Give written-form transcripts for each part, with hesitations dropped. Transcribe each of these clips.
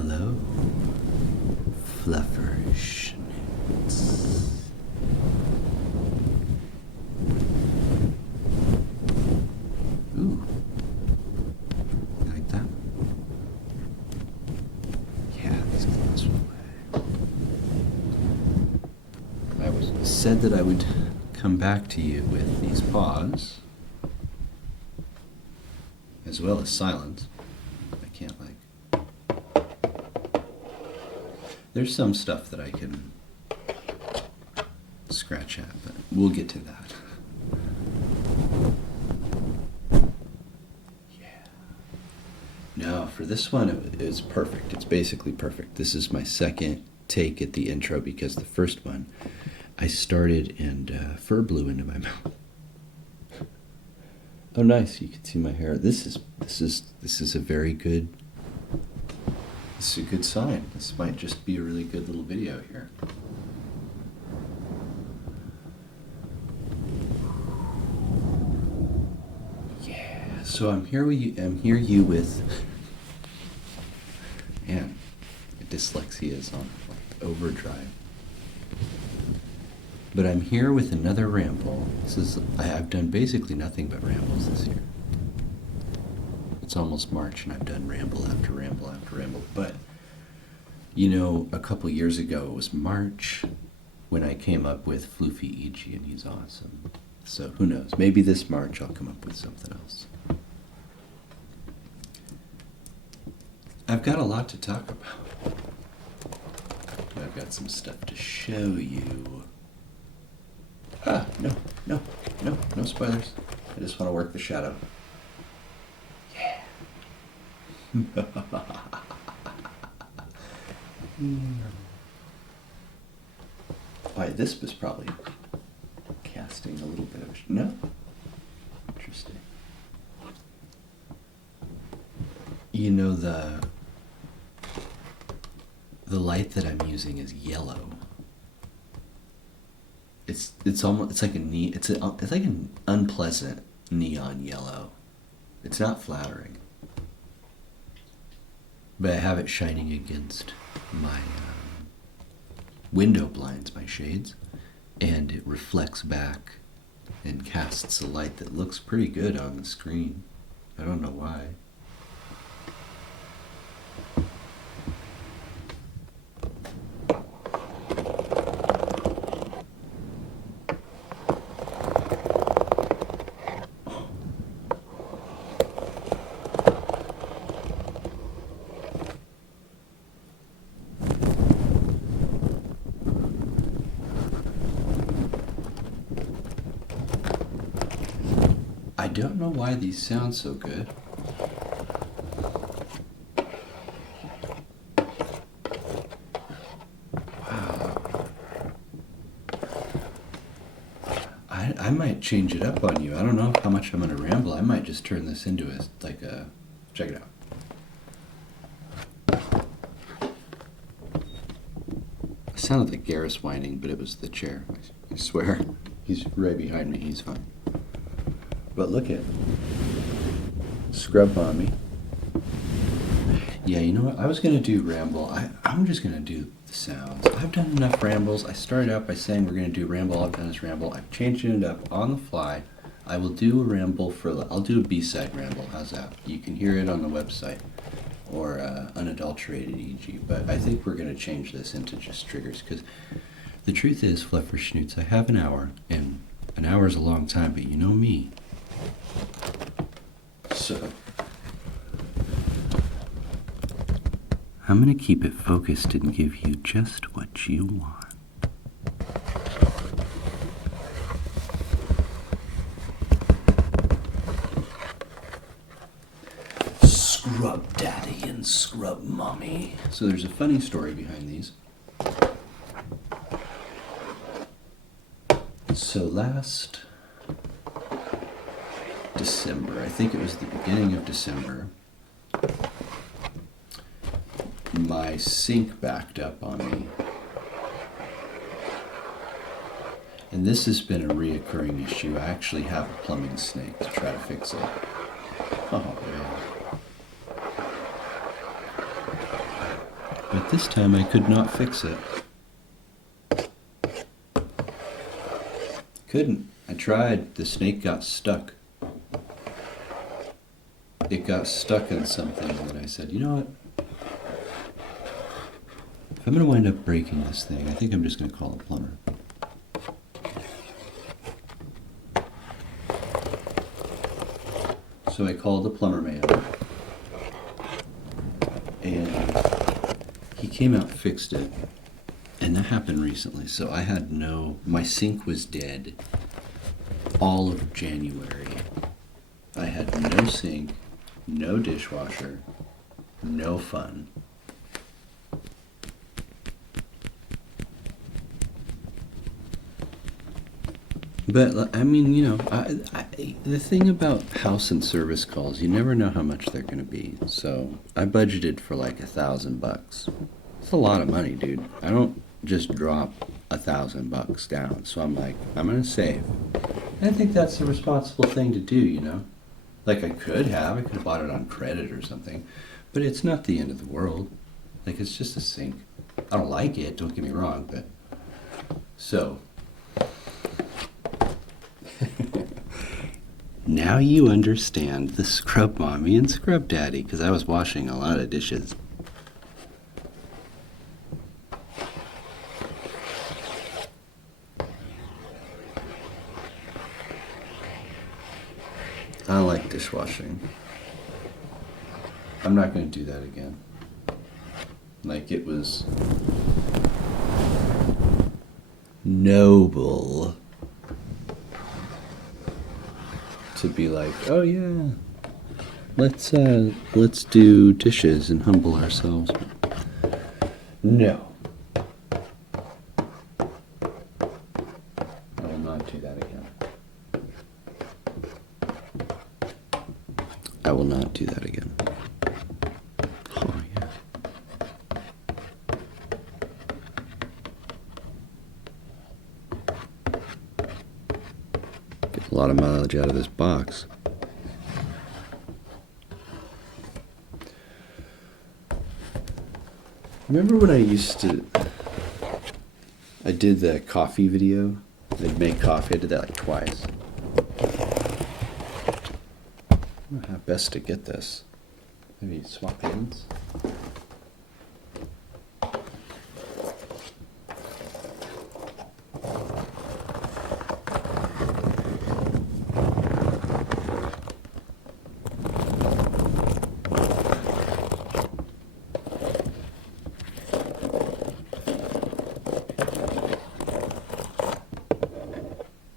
Hello, fluffer schnitz. Ooh, you like that? Yeah, these clothes will play. I was said that I would come back to you with these paws, as well as silence. I can't like. There's some stuff that I can scratch at, but we'll get to that. Yeah. No, for this one, it's perfect. It's basically perfect. This is my second take at the intro because the first one, I started and fur blew into my mouth. Oh, nice! You can see my hair. This is a very good. This is a good sign. This might just be a really good little video here. Yeah. So I'm here with with. Man, dyslexia is on like overdrive. But I'm here with another ramble. I've done basically nothing but rambles this year. It's almost March and I've done ramble after ramble after ramble. But, you know, a couple years ago it was March when I came up with Floofy EG and he's awesome. So who knows? Maybe this March I'll come up with something else. I've got a lot to talk about. I've got some stuff to show you. No spoilers. I just want to work the shadow. Yeah. Why, this was probably casting a little bit of... No? Interesting. You know, the light that I'm using is yellow. It's like an unpleasant neon yellow. It's not flattering. But I have it shining against my window blinds, my shades, and it reflects back and casts a light that looks pretty good on the screen. I don't know why. I don't know why these sound so good. Wow. I might change it up on you. I don't know how much I'm going to ramble. I might just turn this into check it out. It sounded like Garrus whining, but it was the chair. I swear. He's right behind me. He's fine. But look at scrub on me. Yeah, you know what? I was going to do ramble. I'm just going to do the sounds. I've done enough rambles. I started out by saying we're going to do ramble. All I've done is ramble. I've changed it up on the fly. I will do a ramble I'll do a B-side ramble. How's that? You can hear it on the website or unadulterated EG. But I think we're going to change this into just triggers because the truth is, Fluffer Schnoots, I have an hour, and an hour is a long time, but you know me. So, I'm going to keep it focused and give you just what you want. Scrub daddy and scrub mommy. So there's a funny story behind these. So last December, I think it was the beginning of December, my sink backed up on me. And this has been a reoccurring issue. I actually have a plumbing snake to try to fix it. Oh, man. But this time I could not fix it. Couldn't. I tried. The snake got stuck. It got stuck in something, and I said, you know what? If I'm going to wind up breaking this thing, I think I'm just going to call a plumber. So I called the plumber man, and he came out and fixed it. And that happened recently, so I had my sink was dead all of January. I had no sink, no dishwasher, no fun. But, I mean, you know, the thing about house and service calls, you never know how much they're going to be. So I budgeted for like $1,000. It's a lot of money, dude. I don't just drop $1,000 down. So I'm like, I'm going to save. And I think that's the responsible thing to do, you know? Like I could have bought it on credit or something. But it's not the end of the world. Like, it's just a sink. I don't like it, don't get me wrong, but... So... Now you understand the scrub mommy and scrub daddy, because I was washing a lot of dishes. I like dishwashing. I'm not going to do that again. Like, it was noble to be like, oh yeah, let's do dishes and humble ourselves. No. I will not do that again. I will not do that again. Oh yeah. Get a lot of mileage out of this box. Remember when I did the coffee video? I'd make coffee. I did that like twice. I don't know how best to get this. Maybe swap ends.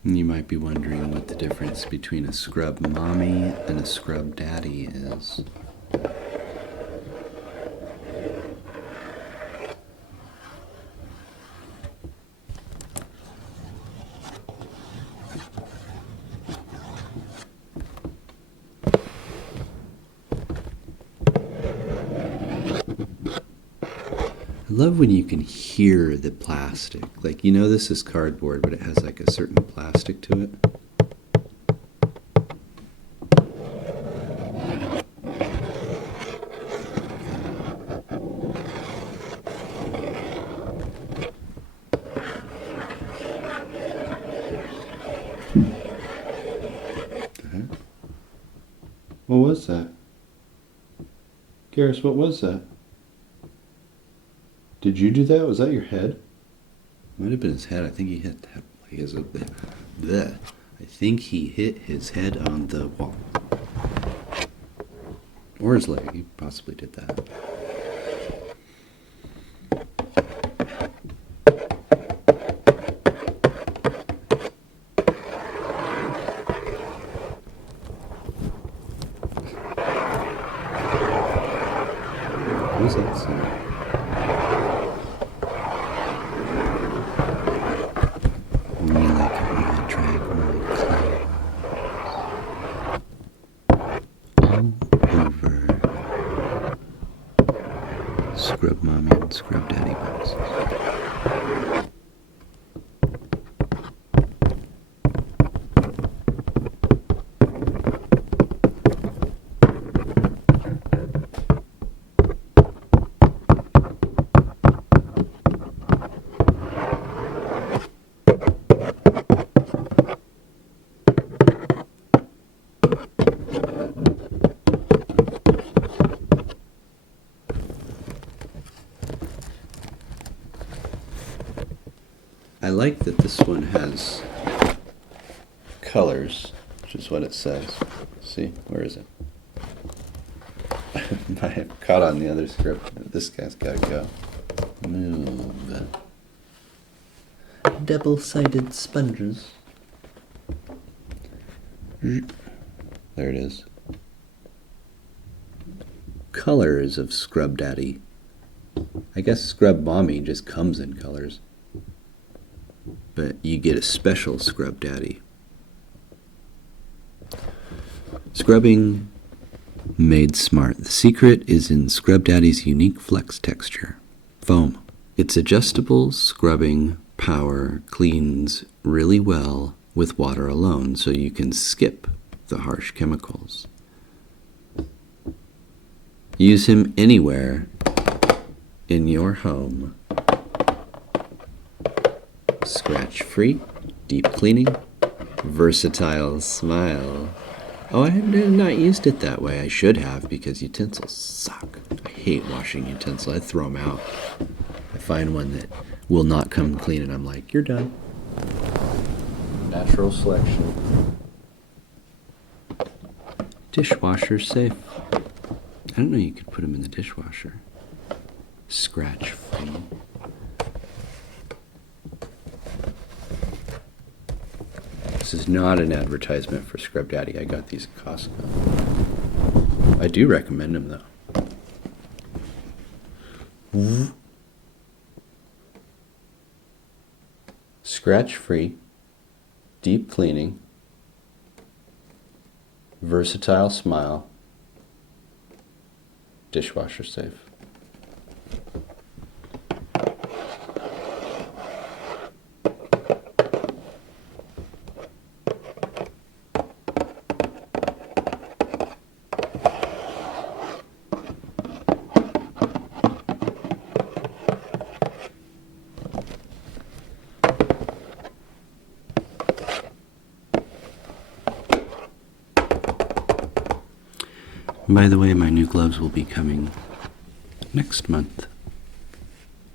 You might be wondering what the difference between a scrub mommy and a scrub daddy is. I love when you can hear the plastic. Like, you know this is cardboard, but it has like a certain plastic to it. What was that? Garrus, what was that? Did you do that? Was that your head? Might have been his head. I think he hit that. He has a bleh. I think he hit his head on the wall. Or his leg. He possibly did that. What was that sound? Scrub mommy and scrub daddy boxes. like that this one has colors, which is what it says. See, where is it? I caught on the other script. This guy's got to go. Move. Double-sided sponges. There it is. Colors of Scrub Daddy. I guess Scrub Mommy just comes in colors. But you get a special Scrub Daddy. Scrubbing made smart. The secret is in Scrub Daddy's unique flex texture. Foam. Its adjustable scrubbing power cleans really well with water alone, so you can skip the harsh chemicals. Use him anywhere in your home. Scratch-free, deep cleaning, versatile smile. Oh, I have not used it that way. I should have, because utensils suck. I hate washing utensils. I throw them out. I find one that will not come clean, and I'm like, you're done. Natural selection. Dishwasher safe. I don't know you could put them in the dishwasher. Scratch free. This is not an advertisement for Scrub Daddy. I got these at Costco. I do recommend them though. Scratch free, deep cleaning, versatile smile, dishwasher safe. By the way, my new gloves will be coming next month.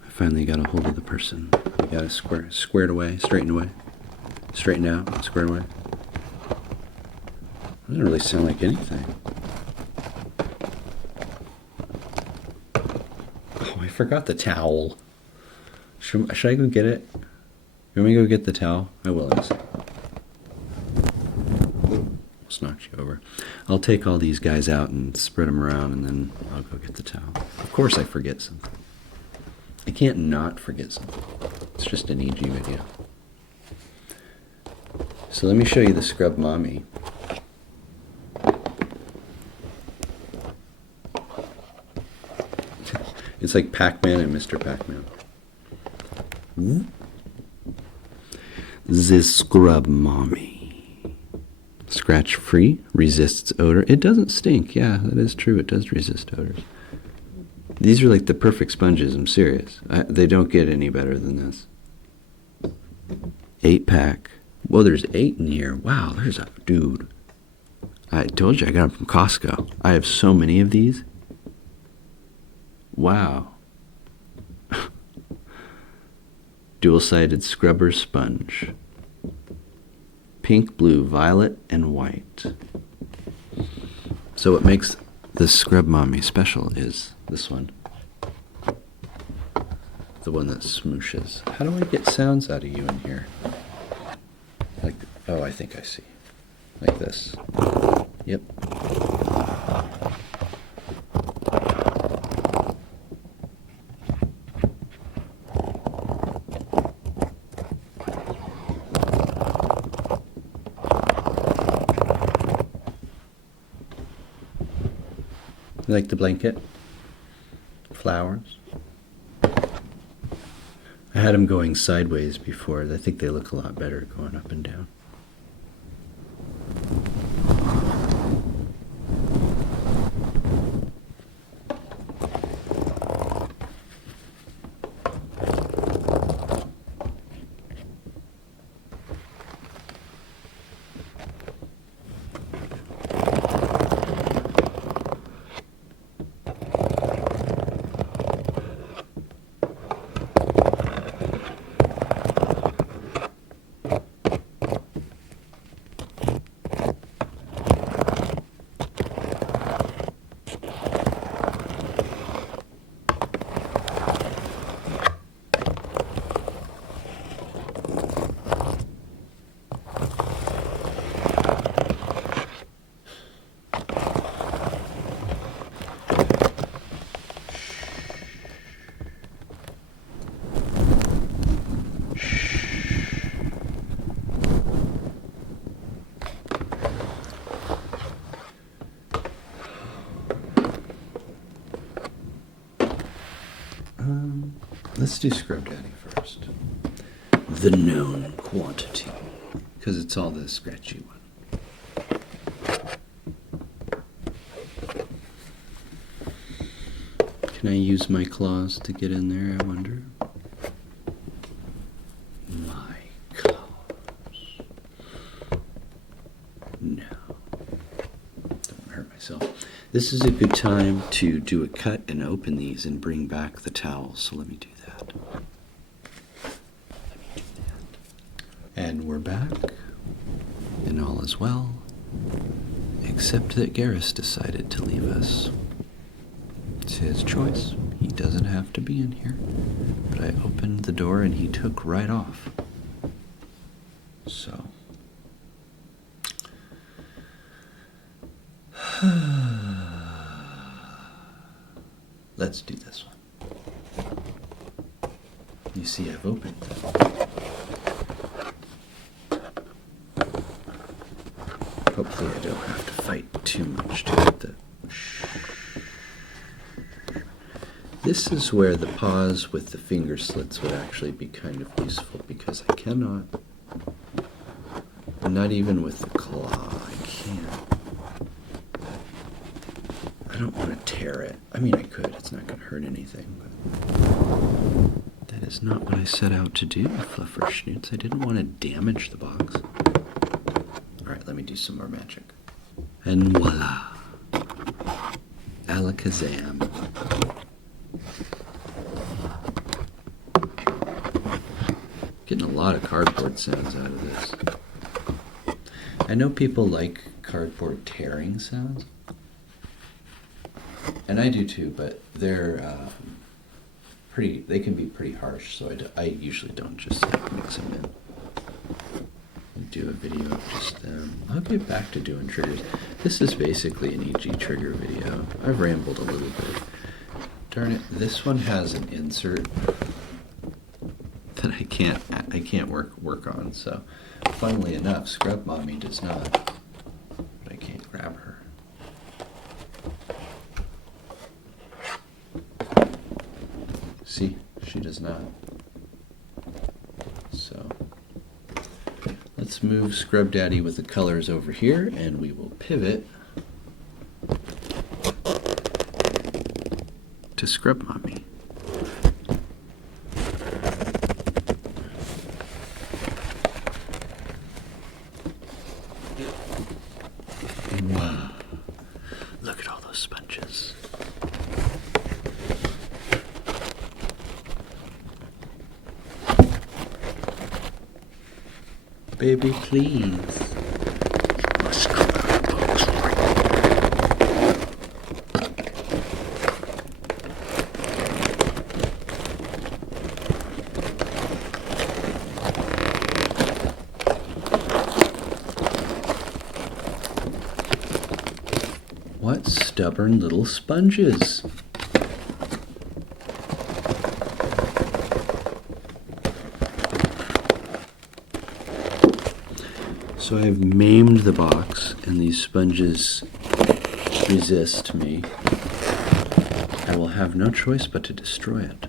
I finally got a hold of the person. I got it squared away, straightened out, squared away. Doesn't really sound like anything. Oh, I forgot the towel. Should I go get it? You want me to go get the towel? I will in a second. Almost knocked you over. I'll take all these guys out and spread them around, and then I'll go get the towel. Of course I forget something. I can't not forget something. It's just an EG video. So let me show you the Scrub Mommy. It's like Pac-Man and Mr. Pac-Man. The Scrub Mommy. Scratch-free, resists odor. It doesn't stink. Yeah, that is true. It does resist odors. These are like the perfect sponges. I'm serious. They don't get any better than this. 8-pack. Whoa, there's 8 in here. Wow, there's a dude. I told you I got them from Costco. I have so many of these. Wow. Dual-sided scrubber sponge. Pink, blue, violet, and white. So what makes the Scrub Mommy special is this one. The one that smooshes. How do I get sounds out of you in here? Like, oh, I think I see. Like this. Yep. You like the blanket? Flowers? I had them going sideways before. I think they look a lot better going up and down. Let's do Scrub Daddy first. The known quantity, because it's all the scratchy one. Can I use my claws to get in there, I wonder? My claws. No. Don't hurt myself. This is a good time to do a cut and open these and bring back the towels, so let me do that. And we're back, and all is well, except that Garrus decided to leave us. It's his choice. He doesn't have to be in here. But I opened the door and he took right off. So. Let's do this one. You see, I've opened them. Hopefully I don't have to fight too much to get the... This is where the paws with the finger slits would actually be kind of useful, because I cannot, not even with the claw, I can't. I don't want to tear it. I mean, I could, it's not going to hurt anything, but that is not what I set out to do, Fluffer Schnoots. I didn't want to damage the box. Alright, let me do some more magic. And voila! Alakazam. Getting a lot of cardboard sounds out of this. I know people like cardboard tearing sounds, and I do too, but they're they can be pretty harsh, so I usually don't just mix them in and do a video of just them. I'll get back to doing triggers. This is basically an EG trigger video. I've rambled a little bit. Darn it, this one has an insert that I can't work on, so funnily enough, Scrub Mommy does not, but I can't grab her. See, she does not. So let's move Scrub Daddy with the colors over here, and we will pivot to Scrub Mommy. Wow. Look at all those sponges. Baby, please. What stubborn little sponges. So I've maimed the box, and these sponges resist me. I will have no choice but to destroy it.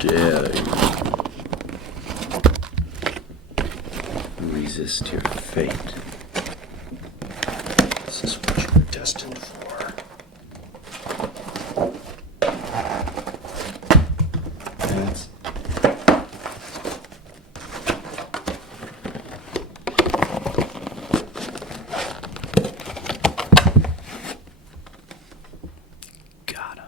Dare you resist your fate? This is what you were destined for. That's got him.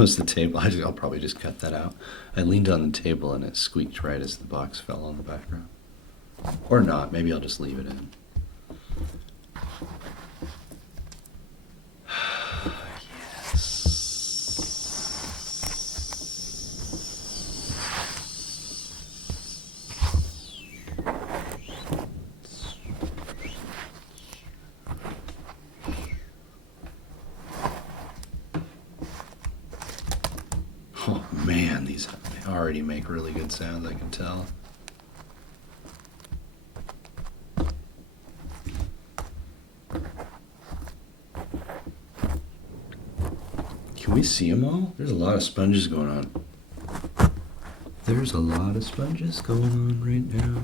was the table. I'll probably just cut that out. I leaned on the table and it squeaked right as the box fell on the background. Or not. Maybe I'll just leave it in. Oh man, these already make really good sounds, I can tell. Can we see them all? There's a lot of sponges going on. There's a lot of sponges going on right now.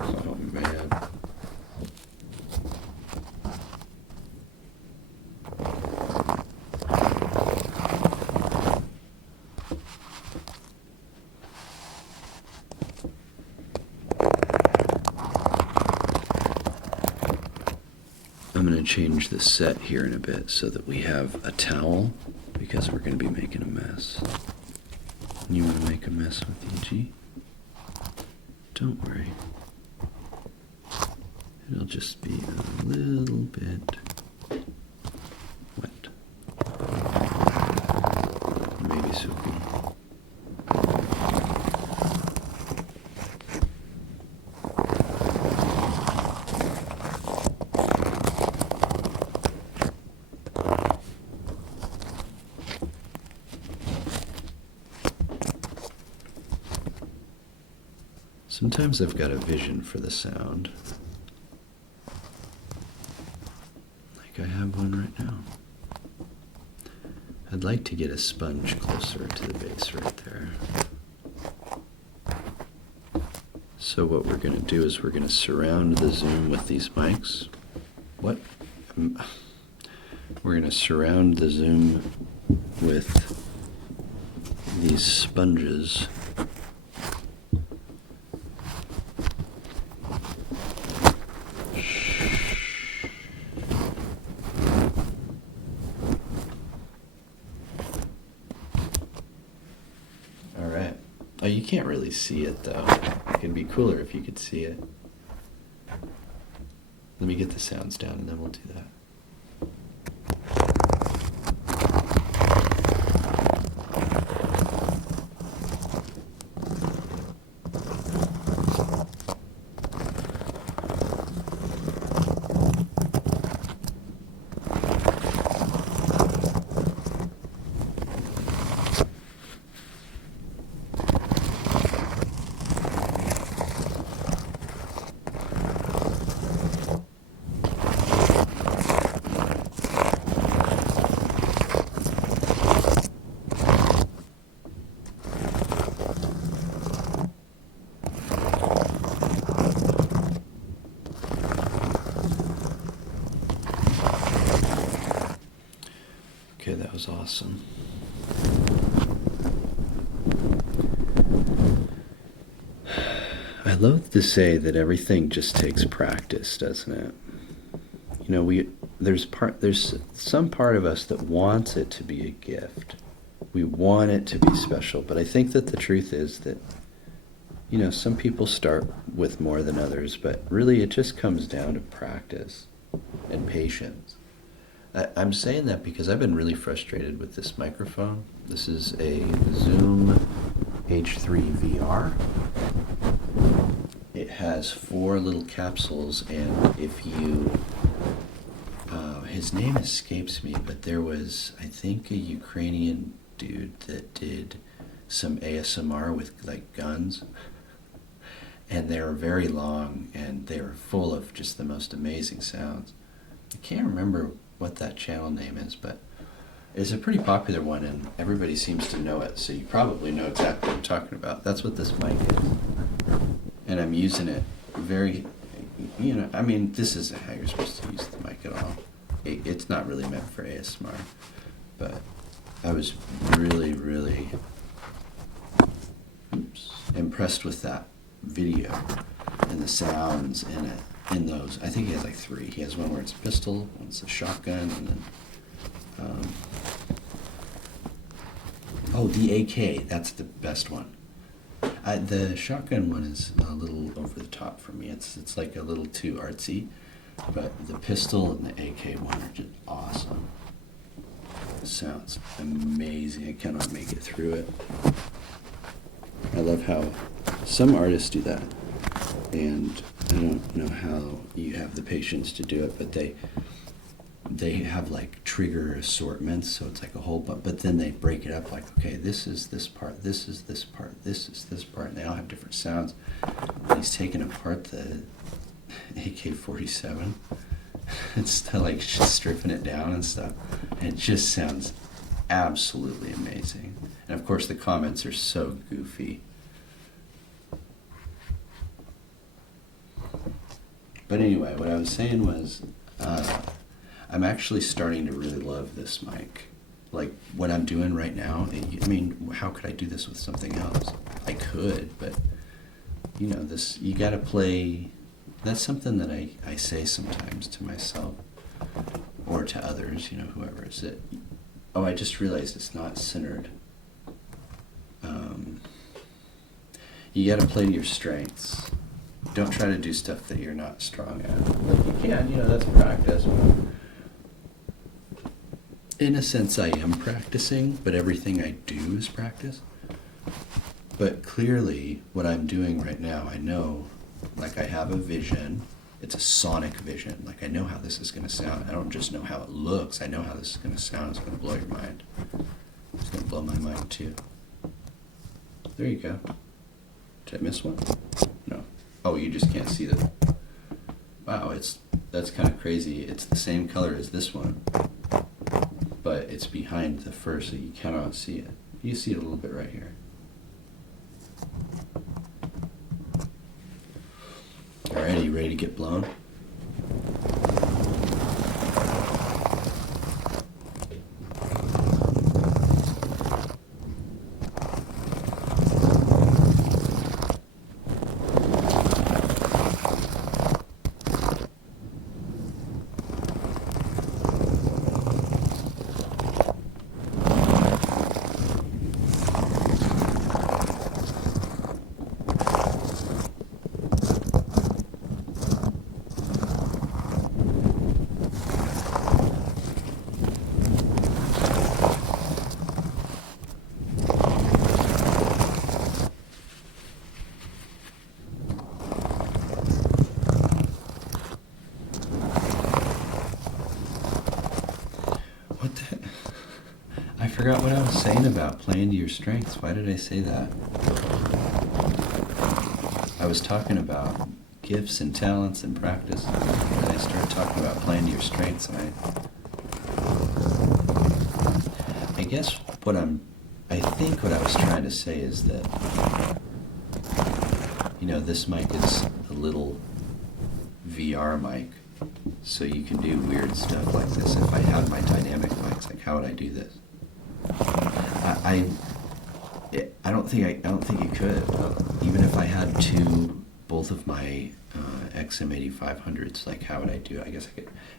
Oh man. I'm going to change the set here in a bit so that we have a towel because we're going to be making a mess. You want to make a mess with EG? Don't worry. It'll just be a little bit wet. Maybe soapy. Sometimes I've got a vision for the sound. Like I have one right now. I'd like to get a sponge closer to the base right there. So what we're going to do is we're going to surround the zoom with these mics. What? We're going to surround the zoom with these sponges. Oh, you can't really see it though. It'd be cooler if you could see it. Let me get the sounds down and then we'll do that. Okay, that was awesome. I love to say that everything just takes practice, doesn't it? You know, there's some part of us that wants it to be a gift. We want it to be special, but I think that the truth is that, you know, some people start with more than others, but really it just comes down to practice and patience. I'm saying that because I've been really frustrated with this microphone. This is a Zoom H3 VR. It has 4 little capsules, and if you, his name escapes me, but there was, I think, a Ukrainian dude that did some ASMR with like guns, and they were very long, and they were full of just the most amazing sounds. I can't remember what that channel name is, but it's a pretty popular one and everybody seems to know it, so you probably know exactly what I'm talking about. That's what this mic is. And I'm using it very, you know, I mean, this isn't how you're supposed to use the mic. it's not really meant for ASMR, but I was really, really impressed with that video and the sounds in it. In those, I think he has like 3. He has one where it's a pistol, one's a shotgun, and then oh, the AK. That's the best one. The shotgun one is a little over the top for me. It's like a little too artsy, but the pistol and the AK one are just awesome. It sounds amazing. I cannot make it through it. I love how some artists do that, and I don't know how you have the patience to do it, but they have like trigger assortments, so it's like a whole bunch, but then they break it up like, okay, this is this part, this is this part, this is this part, and they all have different sounds. And he's taking apart the AK-47 and stuff, like stripping it down and stuff, and it just sounds absolutely amazing. And of course the comments are so goofy. But anyway, what I was saying was, I'm actually starting to really love this mic. Like what I'm doing right now, I mean, how could I do this with something else? I could, but you know, this, you gotta play. That's something that I say sometimes to myself or to others, you know, whoever is it. Oh, I just realized it's not centered. You gotta play to your strengths. Don't try to do stuff that you're not strong at. Like you can, you know, that's practice. In a sense, I am practicing, but everything I do is practice. But clearly, what I'm doing right now, I know, like I have a vision. It's a sonic vision. Like I know how this is going to sound. I don't just know how it looks. I know how this is going to sound. It's going to blow your mind. It's going to blow my mind too. There you go. Did I miss one? No. Oh, you just can't see the... Wow, that's kind of crazy. It's the same color as this one, but it's behind the first, so you cannot see it. You see it a little bit right here. Alright, you ready to get blown? I forgot what I was saying about playing to your strengths. Why did I say that? I was talking about gifts and talents and practice, and I started talking about playing to your strengths, and I guess I think what I was trying to say is that, you know, this mic is a little VR mic, so you can do weird stuff like this. If I had my dynamic mics, like how would I do this? I don't think you could. Even if I had both of my XM8500s, like how would I do it? I guess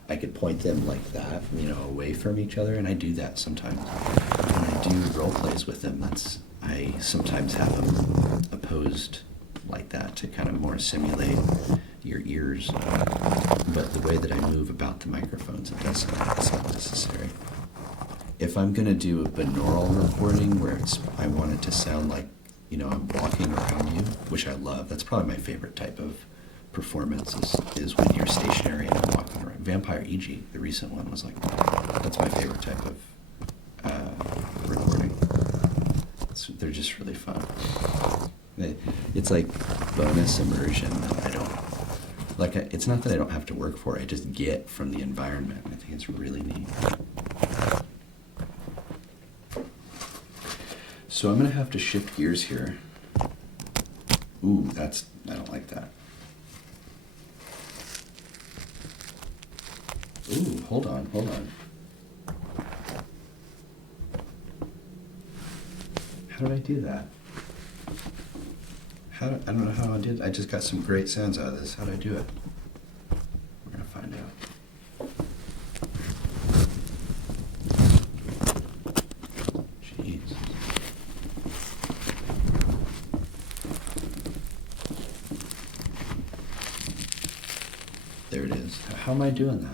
I could point them like that, you know, away from each other, and I do that sometimes. When I do role plays with them, I sometimes have them opposed like that to kind of more simulate your ears. But the way that I move about the microphones, it's not necessary. If I'm going to do a binaural recording where I want it to sound like, you know, I'm walking around you, which I love. That's probably my favorite type of performance is when you're stationary and I'm walking around. Vampire E.G., the recent one, was like, that's my favorite type of recording. They're just really fun. It's like bonus immersion that I don't, like, it's not that I don't have to work for it, I just get from the environment. I think it's really neat. So I'm going to have to shift gears here. Ooh, I don't like that. Ooh, hold on, hold on. How did I do that? I don't know how I did. I just got some great sounds out of this. How did I do it? We're gonna find out. Jeez. There it is. How am I doing that?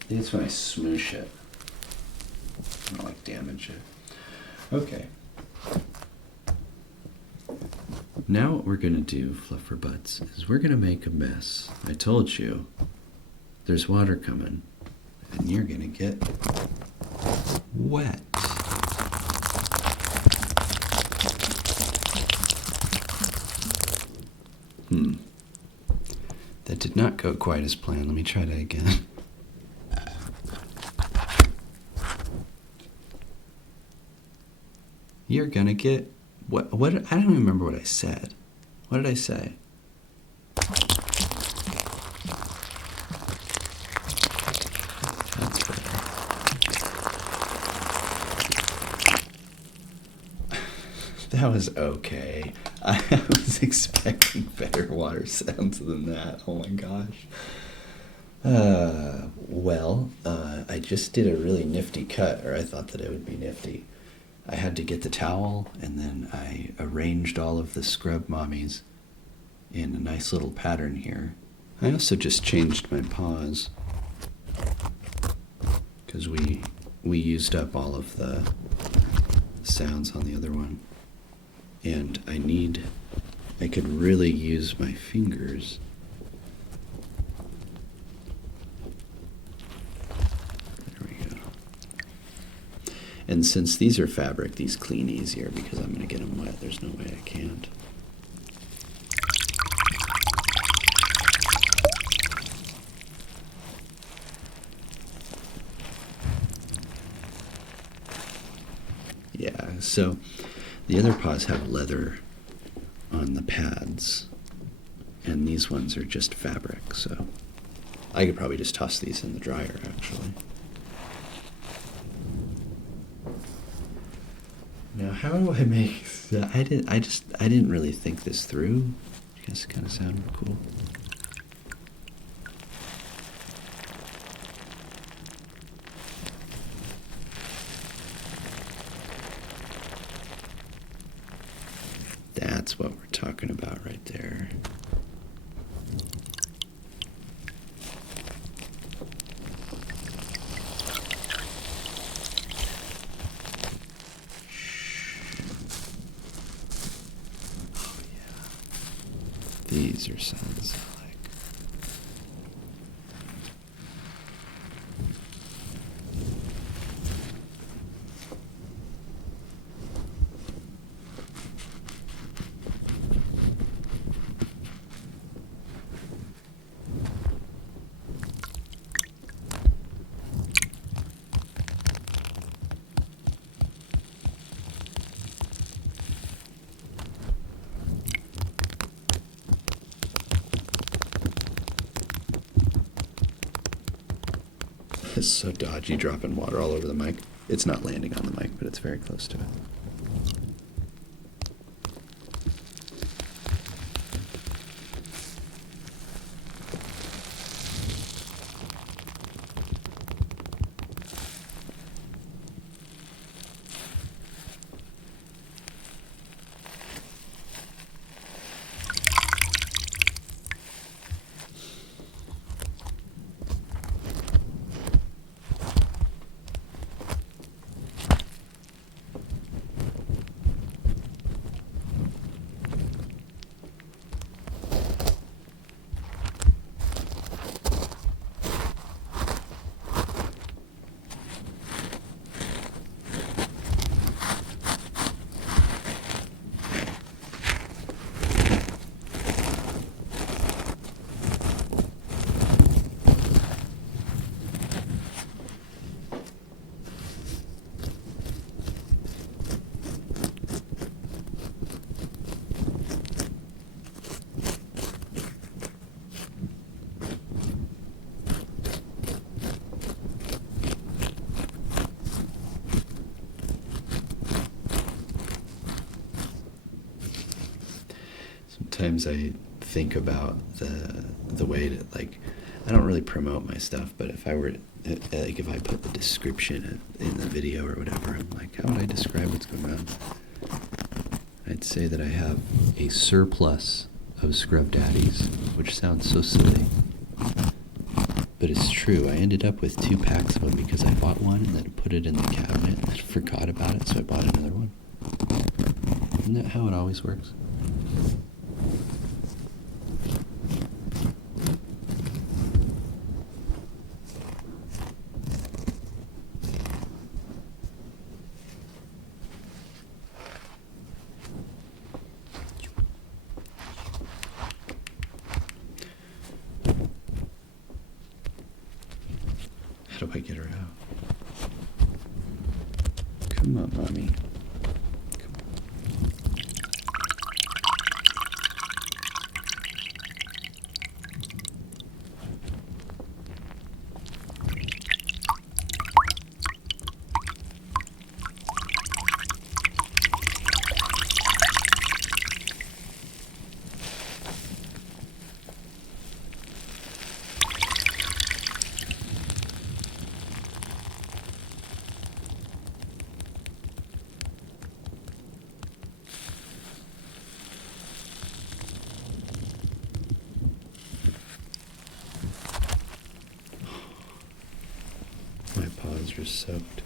I think it's when I smoosh it. I don't like damage it. Okay. Now what we're gonna do, Fluffbutts, is we're gonna make a mess. I told you, there's water coming, and you're gonna get wet. That did not go quite as planned. Let me try that again. You're gonna get what? I don't even remember what I said. What did I say? That's better. That was okay. I was expecting better water sounds than that. Oh my gosh. I just did a really nifty cut, or I thought that it would be nifty. I had to get the towel, and then I arranged all of the scrub mommies in a nice little pattern here. I also just changed my paws because we used up all of the sounds on the other one. And I could really use my fingers. There we go. And since these are fabric, these clean easier because I'm going to get them wet. There's no way I can't. Yeah, so the other paws have leather on the pads, and these ones are just fabric, so I could probably just toss these in the dryer, actually. Now, how do I make that? I didn't really think this through. I guess it kind of sounded cool. That's what we're talking about right there. Oh yeah. These are sounds I like. It's so dodgy dropping water all over the mic. It's not landing on the mic, but it's very close to it. sometimes I think about the way to, like, I don't really promote my stuff, but if I were, like, if I put the description in the video or whatever, I'm like, how would I describe what's going on? I'd say that I have a surplus of scrub daddies, which sounds so silly, but it's true. I ended up with 2 packs of them because I bought one and then put it in the cabinet and forgot about it, so I bought another one. Isn't that how it always works? How do I get her out? Come on, mommy. Come on. My paws are soaked.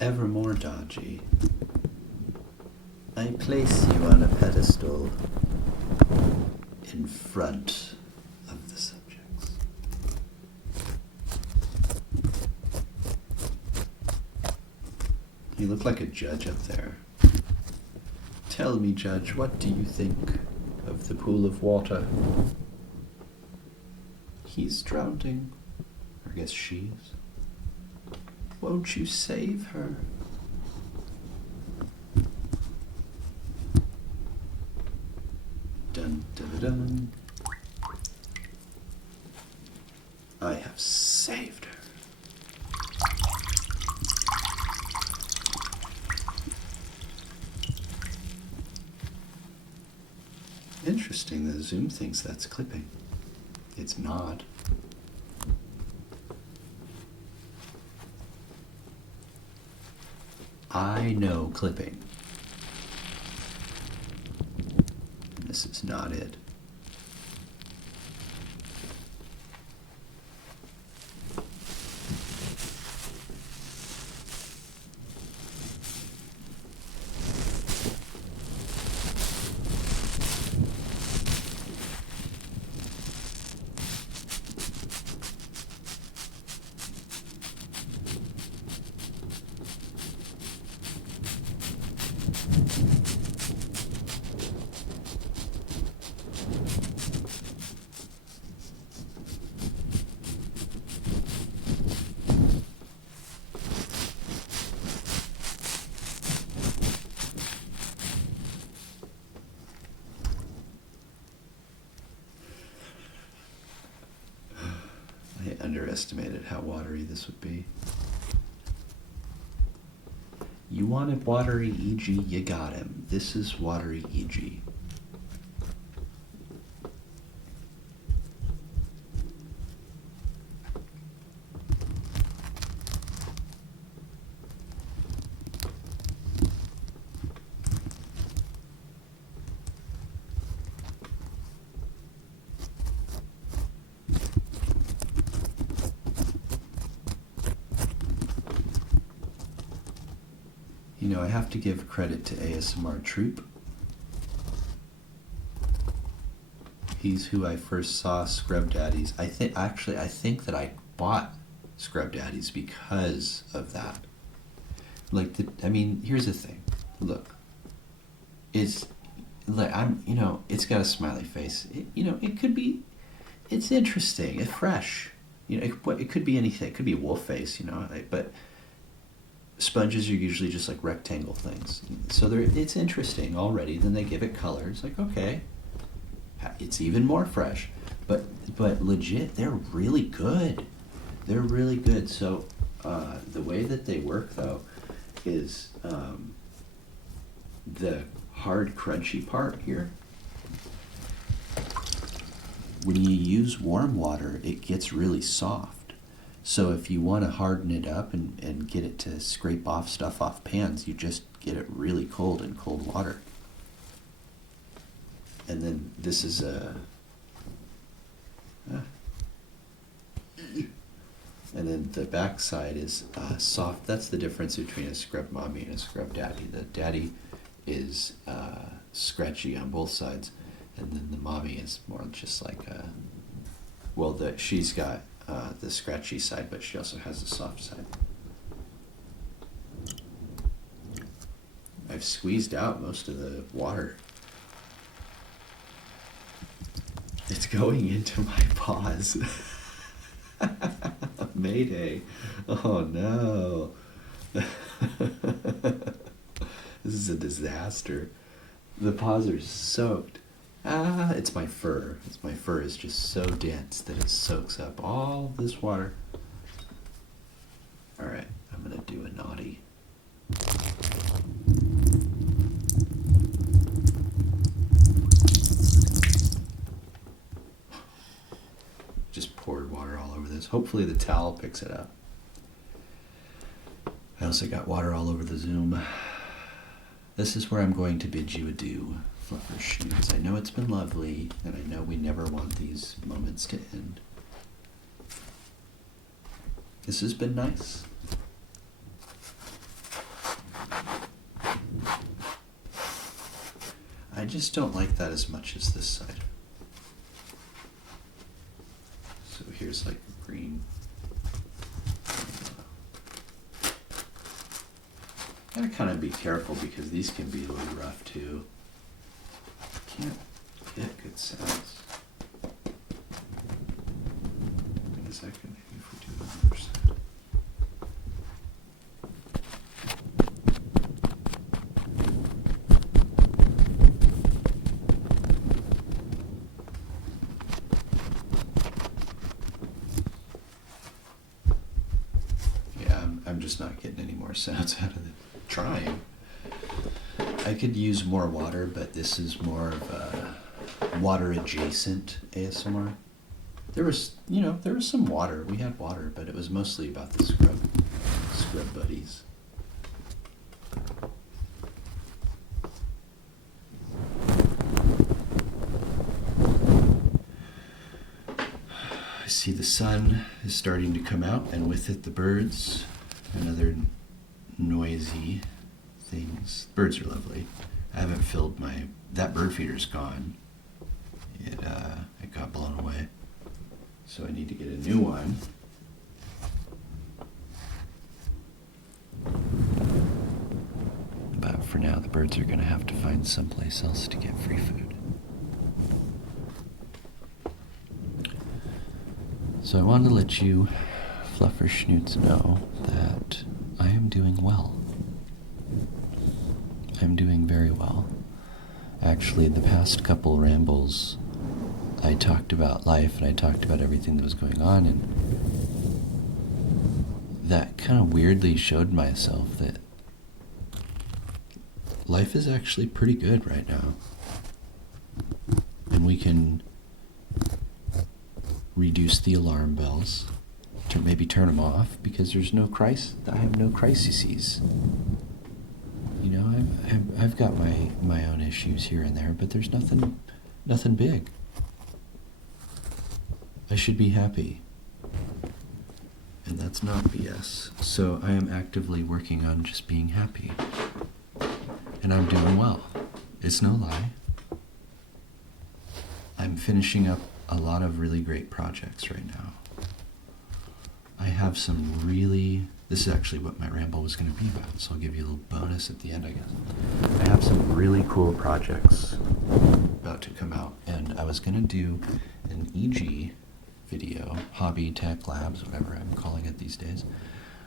Ever more dodgy. I place you on a pedestal in front of the subjects. You look like a judge up there. Tell me, Judge, what do you think of the pool of water? He's drowning. Or I guess she is. Won't you save her? Dun dun dun. I have saved her. Interesting, the Zoom thinks that's clipping. It's not. I know clipping. And this is not it. I underestimated how watery this would be. You wanted watery E.G., you got him. This is watery E.G. You know, I have to give credit to ASMR Troop. He's who I first saw Scrub Daddies. I think that I bought Scrub Daddies because of that. Like, here's the thing. Look, it's like it's got a smiley face. It could be, it's interesting. It's fresh. It could be anything. It could be a wolf face. But sponges are usually just like rectangle things. So it's interesting already. Then they give it color. It's like, okay, it's even more fresh. But legit, they're really good. They're really good. So the way that they work, though, is the hard, crunchy part here. When you use warm water, it gets really soft. So if you want to harden it up and get it to scrape off stuff off pans, you just get it really cold in cold water. And then this is a... and then the back side is soft. That's the difference between a scrub mommy and a scrub daddy. The daddy is scratchy on both sides, and then the mommy is more just like a... Well, she's got the scratchy side, but she also has a soft side. I've squeezed out most of the water. It's going into my paws. Mayday. Oh no. This is a disaster. The paws are soaked. It's my fur. My fur is just so dense that it soaks up all this water. Alright, I'm gonna do a naughty. Just poured water all over this. Hopefully the towel picks it up. I also got water all over the Zoom. This is where I'm going to bid you adieu, Fluffer Schnoots. I know it's been lovely, and I know we never want these moments to end. This has been nice. I just don't like that as much as this side. So here's like green. Gotta kind of be careful because these can be a little rough too. Can't get good sounds. Wait a second, maybe if we do the other side. Yeah, I'm just not getting any more sounds out of it. Trying. I could use more water, but this is more of a water adjacent ASMR. There was some water. We had water, but it was mostly about the scrub buddies. I see the sun is starting to come out, and with it the birds and other noisy things. Birds are lovely. I haven't filled that bird feeder's gone. It got blown away. So I need to get a new one. But for now, the birds are gonna have to find someplace else to get free food. So I wanted to let you Fluffer Schnoots know that I am doing well. I'm doing very well. Actually, the past couple rambles, I talked about life and I talked about everything that was going on, and that kind of weirdly showed myself that life is actually pretty good right now. And we can reduce the alarm bells, to maybe turn them off, because there's no crisis. I have no crises. You know, I've got my own issues here and there, but there's nothing big. I should be happy. And that's not BS. So I am actively working on just being happy. And I'm doing well. It's no lie. I'm finishing up a lot of really great projects right now. I have some really... This is actually what my ramble was going to be about, so I'll give you a little bonus at the end, I guess. I have some really cool projects about to come out, and I was going to do an EG video, Hobby Tech Labs, whatever I'm calling it these days,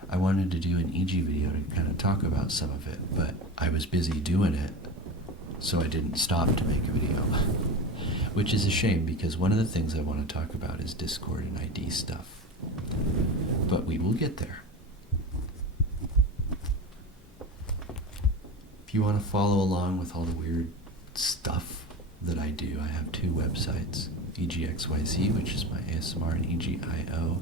I wanted to do an EG video to kind of talk about some of it, but I was busy doing it, so I didn't stop to make a video. Which is a shame, because one of the things I want to talk about is Discord and ID stuff. But we will get there. If you want to follow along with all the weird stuff that I do, I have 2 websites. EGXYZ, which is my ASMR, and EGIO,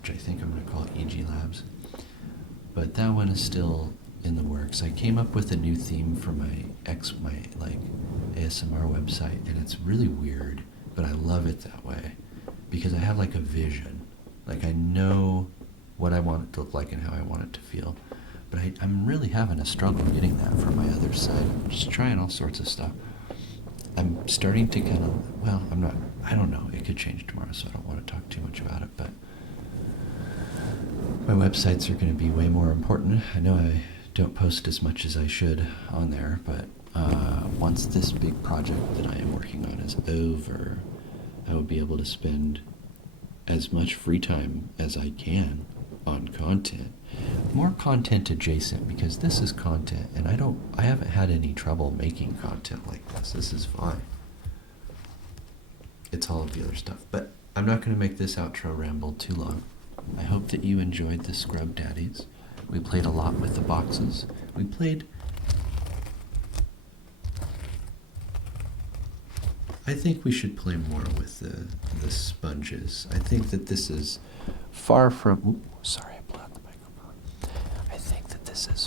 which I think I'm going to call EG Labs. But that one is still in the works. I came up with a new theme for my ASMR website, and it's really weird, but I love it that way because I have like a vision. Like I know what I want it to look like and how I want it to feel. But I'm really having a struggle getting that for my other side. I'm just trying all sorts of stuff. I'm starting to kind of, well, I don't know. It could change tomorrow, so I don't want to talk too much about it, but my websites are going to be way more important. I know I don't post as much as I should on there, but once this big project that I am working on is over, I will be able to spend as much free time as I can on content. More content adjacent, because this is content, and I haven't had any trouble making content like this. This is fine. It's all of the other stuff. But I'm not going to make this outro ramble too long. I hope that you enjoyed the Scrub Daddies. We played a lot with the boxes. I think we should play more with the sponges. I think that this is far from... Ooh, sorry, I blew out the microphone. I think that this is